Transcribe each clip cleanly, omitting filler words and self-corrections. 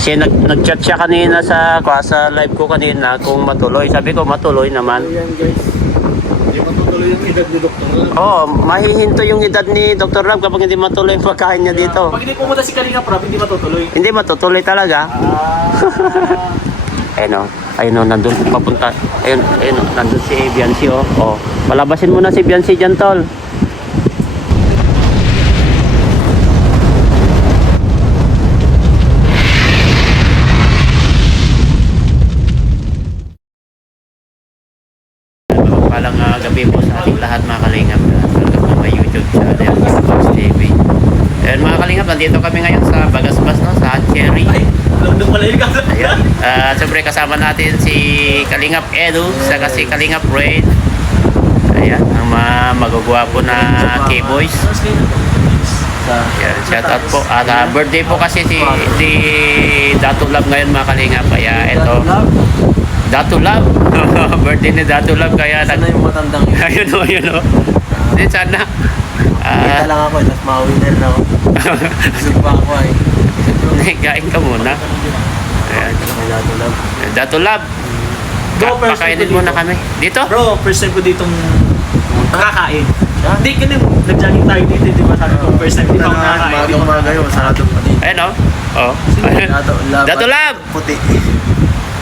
Kasi nag-chat siya kanina sa live ko kanina kung matuloy. Sabi ko matuloy naman. Ayan guys, hindi matutuloy yung edad ni Dr. Rob. Oo, mahihinto yung edad ni Dr. Rob kapag hindi matuloy yung pagkain niya dito. Pag hindi pumunta si Kalinga Prab, hindi matutuloy. Hindi matutuloy talaga. Ayun o, ayun o, nandun papunta. Ayun o, nandun si Biancy o. O, palabasin mo na si Biancy dyan, tol. Palang gabi po sa ating lahat mga kalingap. Welcome po may YouTube channel, Boss TV. Ayun mga kalingap, nandito kami ngayon sa Bagasbas, no? Sa Cherry. Ay, alam na pala yung kasa. Ayan. Siyempre kasama natin si Kalingap Edu, saka si Kalingap Rain. Ayan, ang mga magagwapo na K-boys. Ayan, shout out po. At birthday po kasi si Datu Love ngayon mga kalingap. Kaya ito, Datu Love. Birthday ni Datu Love. Kaya Sana yung matandang yun. ayun o, ayun o. Hindi, sana. Kita lang ako, tapos ma-winner na ako. Busog pa ako ay. Kain ka muna. Ayan. Datu Love. Datu Love. Bro, first Pakainin time ko muna dito. kami. Dito? Bro, first time ko ditong nakakain. Hindi, ganun. Nag-jogging tayo dito, di ba? Sabi ko, first time dito ako nakakain. Di ko Umaga yun, sarado pa dito. Ayun o. Oh. Datu Love. Puti.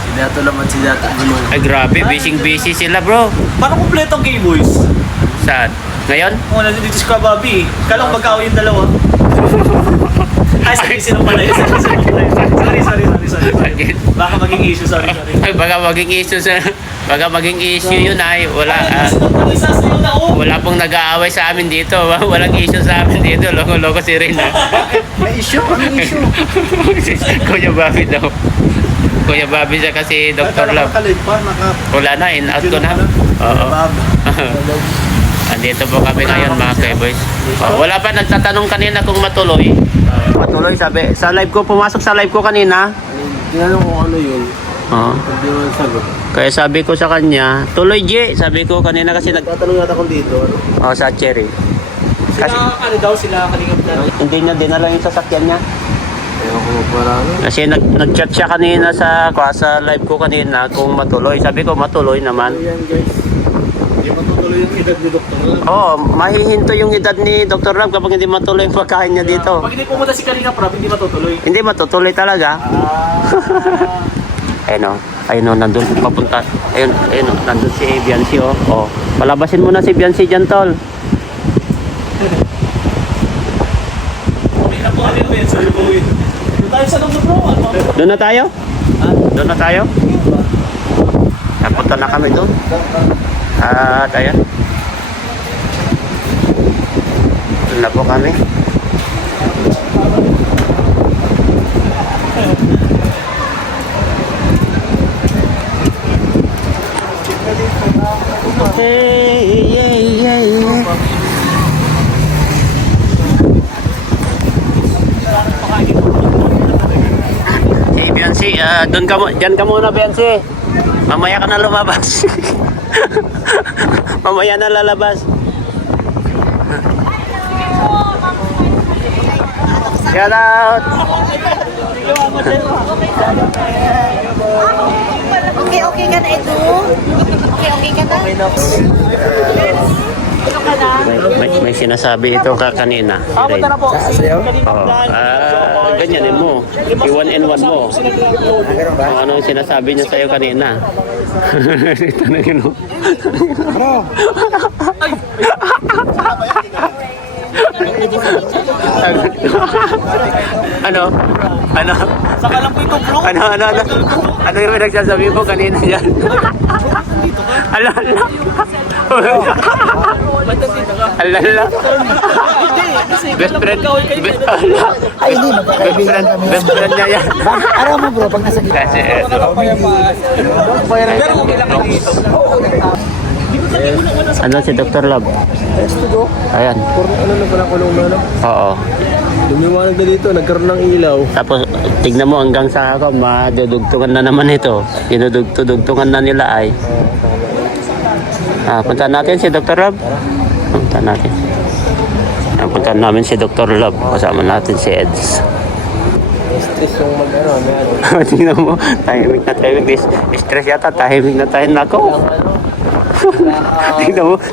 Si Dato Love at si Dato Gulong. Ay grabe, busy sila bro. Parang kompletong gay boys. Saan? Ngayon? Oo, nandito si Kababi. Kalang magkao yung dalawa. Ay, sorry, sino pala yun? Sorry. Baka maging issue, sorry. Ay, baka maging issue yun ay wala wala pong nag-aaway sa amin dito. Walang issue sa amin dito. Loko-loko si Rin. May issue? Anong issue? Kuya Bobby daw. Kuya Bobby siya kasi Dr. Love. Wala na, in-out ko na. Oo. Andito po kami ngayon mga K-boys. Wala pa nagtatanong kanina kung matuloy. Matuloy sabi. Sa live ko, pumasok sa live ko kanina. Tinanong kung ano yun. Oo. Hindi mo sagot. Kaya sabi ko sa kanya, tuloy J. Sabi ko kanina kasi Tatanong yata kung dito. Ano? sa Cherry. Kasi Sila, daw sila kalingap na. hindi niya dinala yung sasakyan niya. Ayaw ko magparano. Kasi nag-chat siya kanina sa live ko kanina kung matuloy. Sabi ko matuloy naman. Ayan guys, hindi matutuloy yung edad ni Dr. Rob. Oo, mahihinto yung edad ni Dr. Rob kapag hindi matuloy yung pagkain niya dito. Pag hindi pumunta si Kalinga Prab, hindi matutuloy. Hindi matutuloy talaga. Ayun o, ayun o, nandun papunta. Ayun o, nandun si Biancy o. O, palabasin mo na si Biancy dyan, tol. Okay na po kami yung sa Lubawin. Doon tayo sa Lubawin, bro. Doon na tayo? Doon na tayo? Napunta na kami doon. At ayan. Doon na po kami. Hey, yeah. Hey, Biancy, dyan ka muna, Biancy. Mamaya ka na lumabas. Mamaya na lalabas. Shout out! Okay ka na ito? Okay ka na? Ito ka na? May sinasabi ito kanina. Punta na po. Si Kalinga Oo. Prab. Ganyanin mo. I-one-in-one mo. Kung ano yung sinasabi niya sa'yo kanina. Tanungin mo. Ano? Saka lang po ito, bro. Ano yung pinagsasabi mo kanina yan? Ala. Ba't nandito ka? Ala. Hindi, kasi Best friend. magkawal kayo. Ay, hindi. Magkakaibigan kami. Best friend niya yan. Alam mo bro, pag nasa gitna. Kasi Pero okay lang kayo dito. ano si Dr. Love? Ayan. Ano na pala kulong na no? Oo. Lumiwanag na dito, nagkaroon ng ilaw. Tapos tignan mo hanggang sa ako, madudugtungan na naman ito. Dinudugtungan na nila ay. Punta natin si Dr. Love. Punta natin. Punta namin si Dr. Love. Kasama natin si Eds. Stress yung mag-ano, may ano. Tingnan mo, tahimik na tahimik. Stress yata, tahimik na tahimik na ako.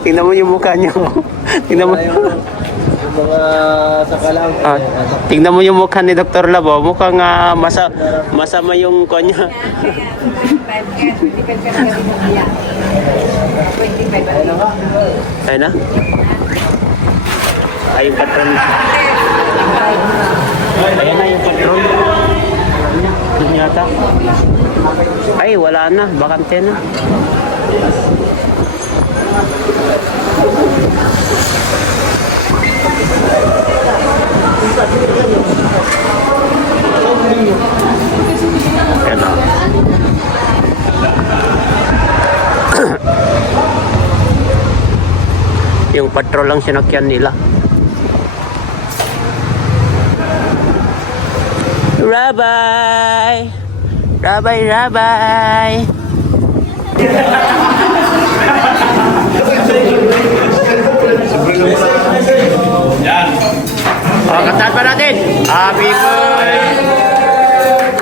Tingnan mo yung mukha niyo. Tingnan mo. Yung mga sakalang. Ah, tingnan mo yung mukha ni Dr. Labo. Mukhang masama yung kanya. 25. Ayun na. Ay, yung patron. Ayan na yung patron. Yun yata. Ay, wala na. Bakante na. Ayan na. Yung patrol lang sinakyan nila. Rabay! Rabay, rabay! Yan. O, kantahan pa natin. Happy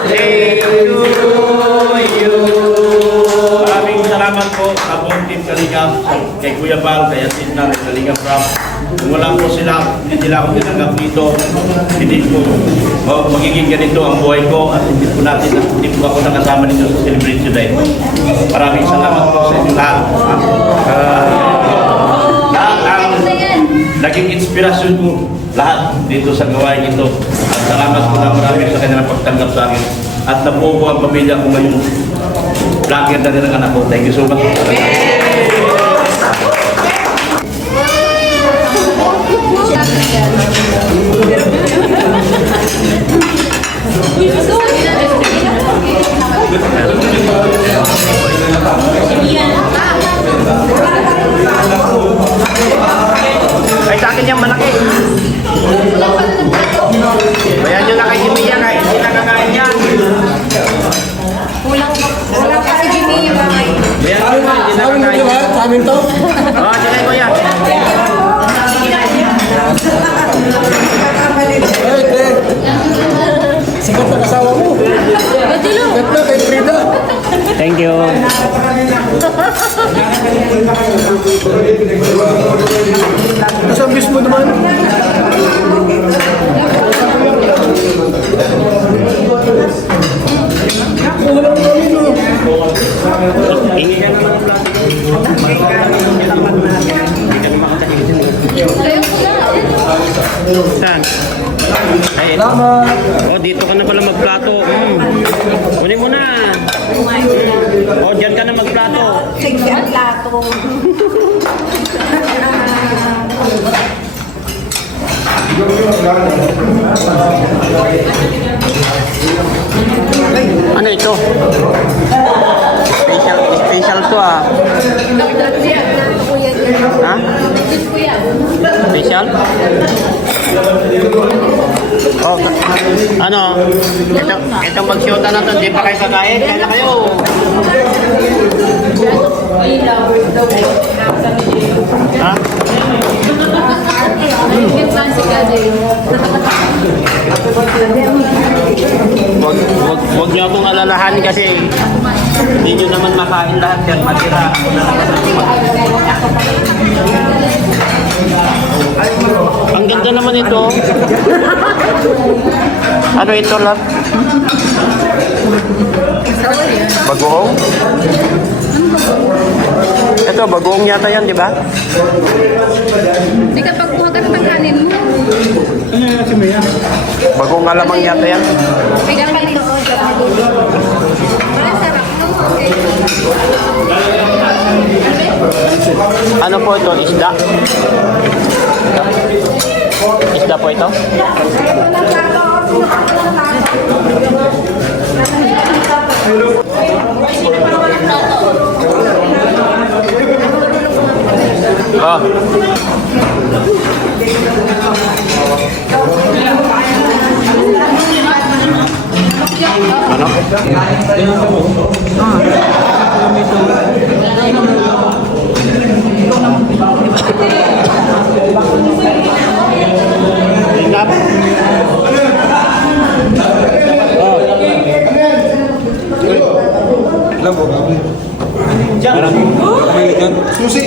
birthday to you. Maraming salamat po sa buong team Kalingap, kay Kuya Bal, kay Asinta, kay Kalingap Rap. Kung wala po sila, hindi nila ako tinanggap dito. Hindi po magiging ganito ang buhay ko at hindi po ako nakasama ninyo sa celebration na ito. Maraming salamat po sa inyo lahat. Lahat ang naging inspirasyon ko lahat dito sa gawain ito. At salamat po na marami sa kanilang pagtanggap sa akin. At nabuo ko ang pamilya ko ngayon. Vlogger na rin ang anak ko. Thank you so much. Ay, sa akin yung malaki. Bayan nyo na kay Jimmy yan. Hindi nakakain yan. Kulang pa si Jimmy yung mga Bayan nyo na, hindi nakakain yan. Sa amin to? Oo, sinay ko yan. Ay, te. Sikat na kasawa mo. Sikat na kay Frida. Thank you. Nasa mismo naman. Walang kami no. Saan? Ay, Salamat. oh, dito ka na pala magplato. Kunin mo na. Oh, dyan ka na magplato. sige ang plato. Ano ito? Special to ah. Ha? Special? Oh, ano? Itong magsyota na to, hindi pa kayo kakain. Kaya na kayo. Ha? Huwag niyo akong alalahan kasi hindi niyo naman makain lahat yan. Matira. Ang ganda naman ito. Ano ito lang? Bagoong? Ito, bagoong yata yan, di ba? Hindi ka pagkuha ka ng kanin mo. Bagoong alamang yata yan. May kapalit ko. Parang sarap. Ano po ito? Isda? Isda po ito? Oh. Ano? Tingnan. Labo. Susi.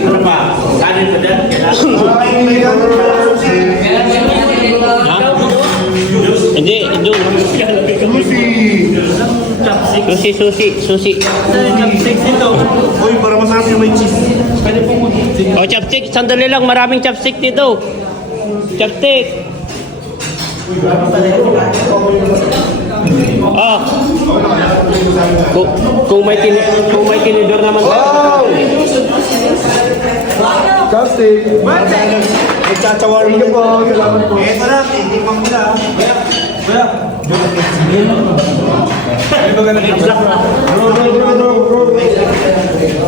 Ano pa? Kanin pa dyan? Hindi, doon. Susi. Chopstick dito. Uy, para masarap yung may cheese. Pwede po mo. Oh, chopstick. Sandali lang. Maraming chopstick dito. Chopstick. Oh. Kung may tinidor naman. Chopstick. Nagtsatsawarin ka po. Salamat po. Eto na, tikipang mo na. Ano ba ganun?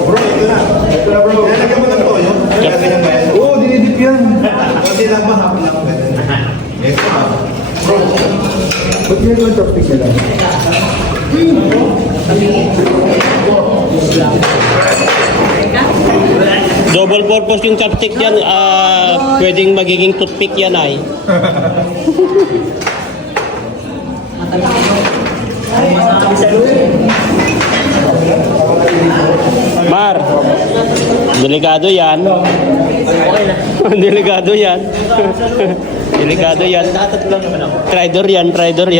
Bro, ito na. Ito na, bro. Nalagyan mo na to, yun? Ganyan ba yan? Oo, dinidip yan. Kasi lang ba, hapon lang ba? Eto na. Ba't ganyan yung chopstick nila? Double purpose yung chopstick yan. Pwedeng magiging toothpick yan ay. Mar, delikado yan. Delikado yan. Delikado yan. Trader yan. Trader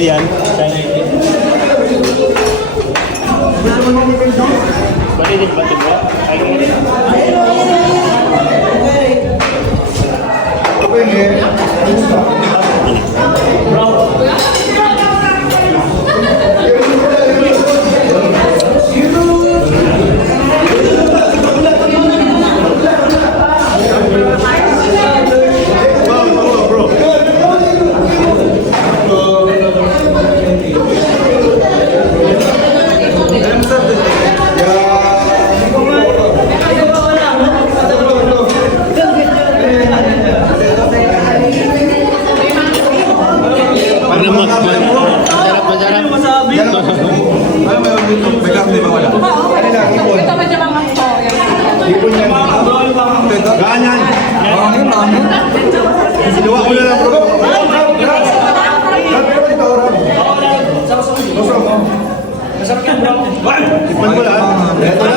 yan. Balinis ba ito bro? Masarap. Masabi. Ano meron dito? May kakti ba wala? Ito ba dyan mga to? Ipon yan. Ganyan. Angin. Sinuwa ko na lang, bro. Tikman mo lahat. Ito na.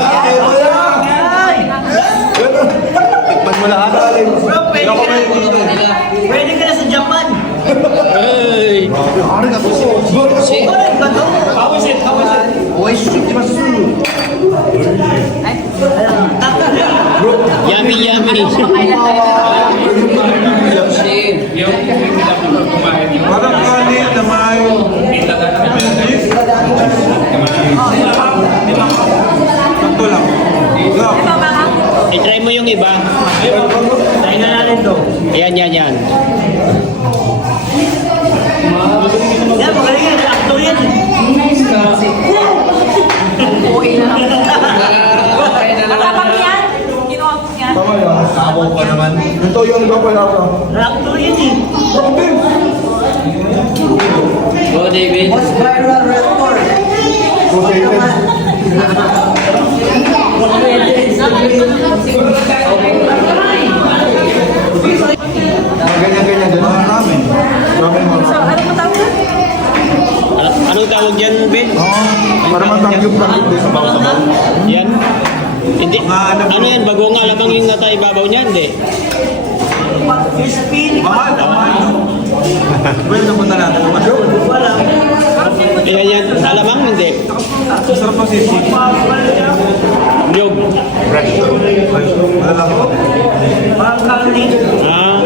Tikman mo lahat. Bro, pwede ka na sa Japan. Hey! Ano ka po? Correct ba to? Kawisit. Uy, susit di masusunod. Yummy. Parang kanin na may... Sakto lang. I-try mo yung iba. Try na natin to. Yan. Yan, magaling yan. Actor yan. Matapang yan. Kinuha ko yan. Tama yan. Sabaw pa naman. Ito yung iba pala ako. Actor yan eh. Go, David. Susitin. Ganyan. Ganun namin. Maraming mga... So, ano mo tawag? Anong tawag dyan, Be? Para matanggap-tanggap din sa bawang. Yan? Hindi. Ano yan? Bagong alamang yung nata ibabaw niyan, hindi? Crispy. Mahal. Pwede na punta natin. Wala. Yan. Alamang, hindi? Sarap ng sisi. Nyog. Wala lang ako. Parang kanin. Ah.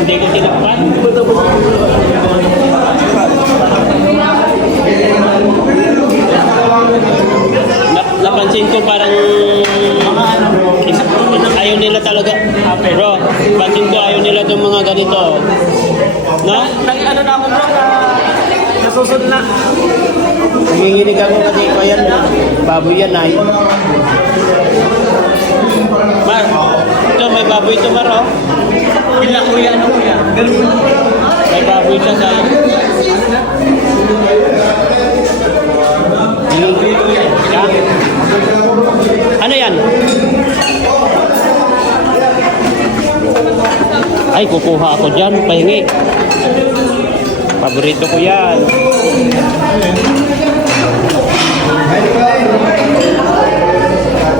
Hindi ko tinakpan. Napansin ko parang ayaw nila talaga. Pero pansin ko ayaw nila itong mga ganito. No? Ano na ako bro? Nasusunod na. Nanginginig ako kasi ko yan. Baboy yan ay. Mar, ito may baboy ito Mar oh. Pila kuya, ano kuya? Ganun. May baboy siya sa Ano yan? Ay, kukuha ako dyan. Pahingi. Paborito ko yan.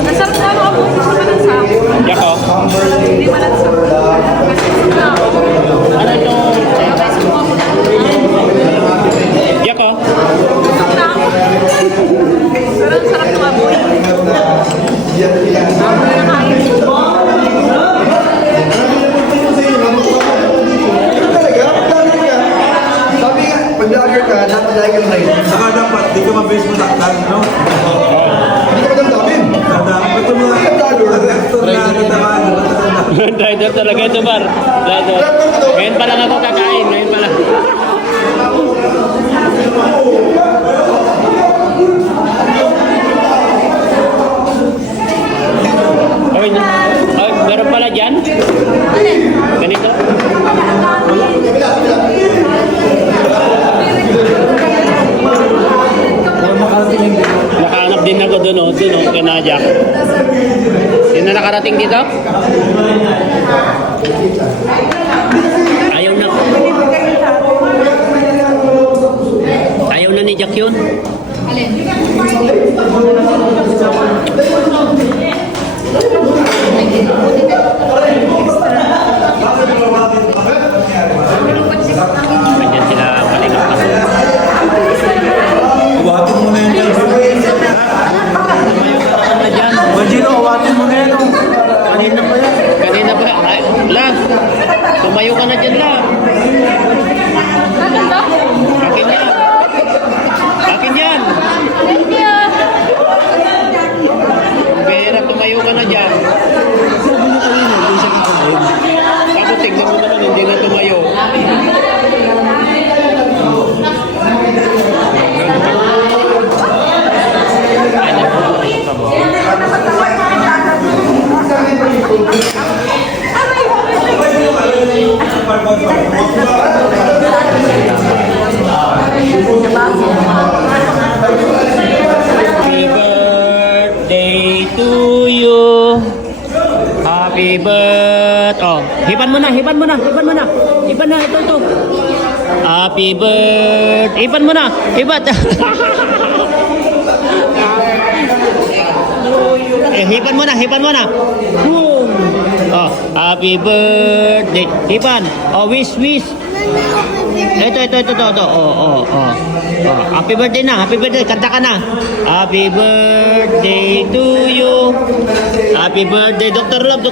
Nasarap na ako po sa manansak. Yako. Hindi manansak. Ano ito? Yako. Pero ang sarap ng aboy. Sabi nga, pag vlogger ka, dapat lagi ka rin. Saka dapat, di ka mabilis mo taktan, no? Hindi ka magandamin. Dadaan. Ito mga actor na natamaan. Driver talaga ito, Bar. Driver. Ngayon pa lang ako kakain. Ngayon pa lang. Ay, meron pala dyan? Ganito? Nakahanap din ako doon, kay Nadia. Sino nakarating dito? Ayaw na. Ayaw na ni Jack yun. Ganyan sila Kalingap kasi. Uwatin mo na yan dyan. Ano dyan? Majino, uwatin mo na yan. Oh. Kanina pa yan. Kanina pa. Ay, La, tumayo ka na dyan, La. Akin yan. Akin yan. Pera, tumayo ka na dyan. Tapos tignan mo naman, hindi na tumayo. Happy birthday to you. Happy birthday. Oh, hiban mo na, hiban mo na, hiban mo na. Hiban na, ito. Happy birthday. Hiban mo na, hibat. Hiban mo na, hiban mo na. Boom. Oh, happy birthday. Hiban. Oh, wish. Ito. Oh. Happy birthday na, happy birthday. Kanta ka na. Happy birthday to you. Happy birthday, Dr. Love.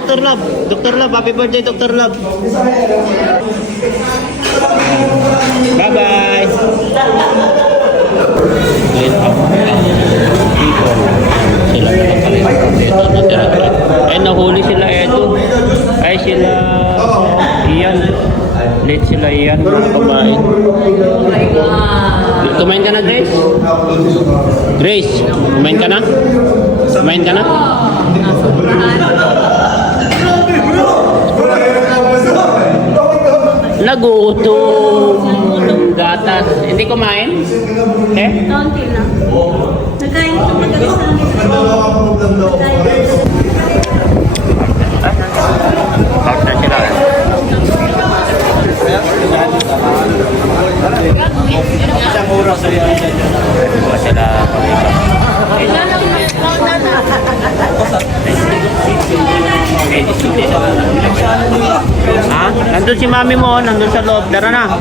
Happy birthday, Dr. Love. Bye-bye. Sila naman pala. Ay, nahuli sila eto. Ay, sila Ian. Late sila Ian. Kumain. Kumain ka na, Grace? Grace, kumain ka na? Kumain ka na? Nagutom ng gatas. Hindi kumain? Eh? Kaunti lang. Nagkain ito magalis Out na sila eh. Isang oras sa yan. Diba sila pag-isa? Ha? Nandun si mami mo, nandun sa loob. Tara na.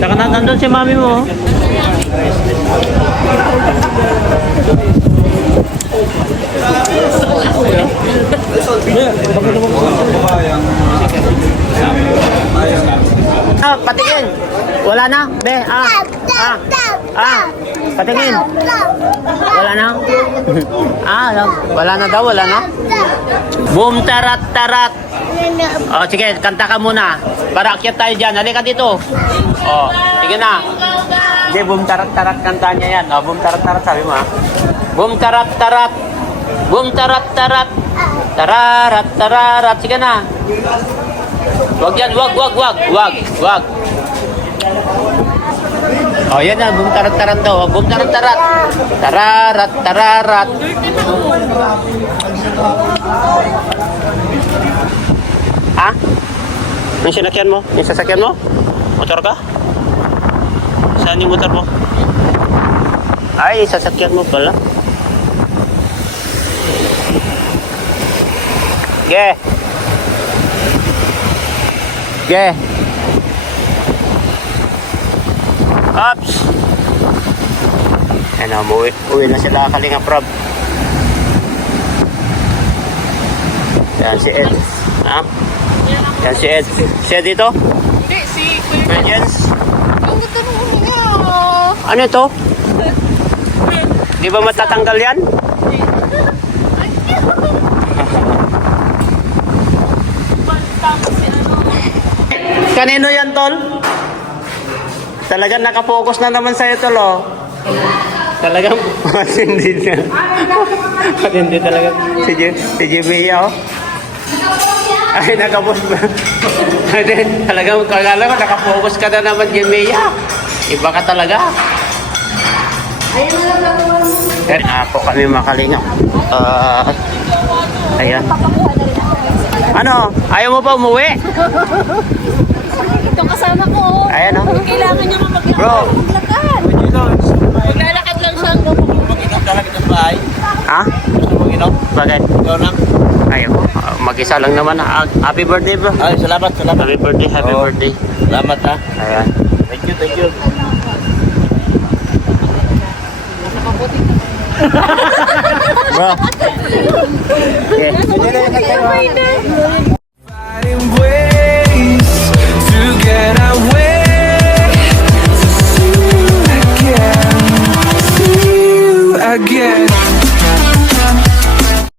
Saka na, nandun si mami mo. Ah, patingin. Wala na, be. Patingin. Wala na. Wala na daw, wala na. Boom tarat tarat. Oh, sige, kanta ka muna. Para akyat tayo dyan. Halika dito. Oh, sige na. Hindi, boom tarat tarat kanta niya yan. Oh, boom tarat tarat sabi mo ha. Boom tarat tarat. Boom tarat tarat. Tararat tararat. Sige na. Wag yan, wag. Oh, yan na, boom tarat tarat daw. Boom tarat tarat. Tararat tararat. Ha? Yung sinakyan mo? Yung sasakyan mo? Motor ka? Saan yung motor mo? Ay, sasakyan mo pala. Ge! Ge! Ops! Yan na, uwi na sila Kalingap Rob. Yan si Ed. Ha? Yan si Ed. Si Ed dito? Hindi, si Kuya Jens? Ang ganda ng ulo niya. Ano ito? Di ba matatanggal yan? Kanino yan, Tol? Talagang nakafocus na naman sa'yo, Tol, oh. Talagang matindi na. Matindi talaga. Si Jimmy, oh. Ay, nakapos na. Talagang kagala ko, nakafocus ka na naman, Jimmy. Iba ka talaga. Po kami makalinga. Ayan. Ano? Ayaw mo pa umuwi? Ito kasama ko. Ayan, oh. Kailangan niya Bro. maglakad. Maglalakad lang siya hanggang Mag-inom ka lang itong bahay. Ha? Gusto mo mag-inom? Bakit? Ikaw lang. Ayaw. Mag-isa lang naman. Happy birthday, bro. Ay, salamat, salamat. Happy birthday, happy Oo. birthday. Salamat ha. Ayan. Thank you, thank you. Bro. Okay. Finding ways to get away. See you again. See you again.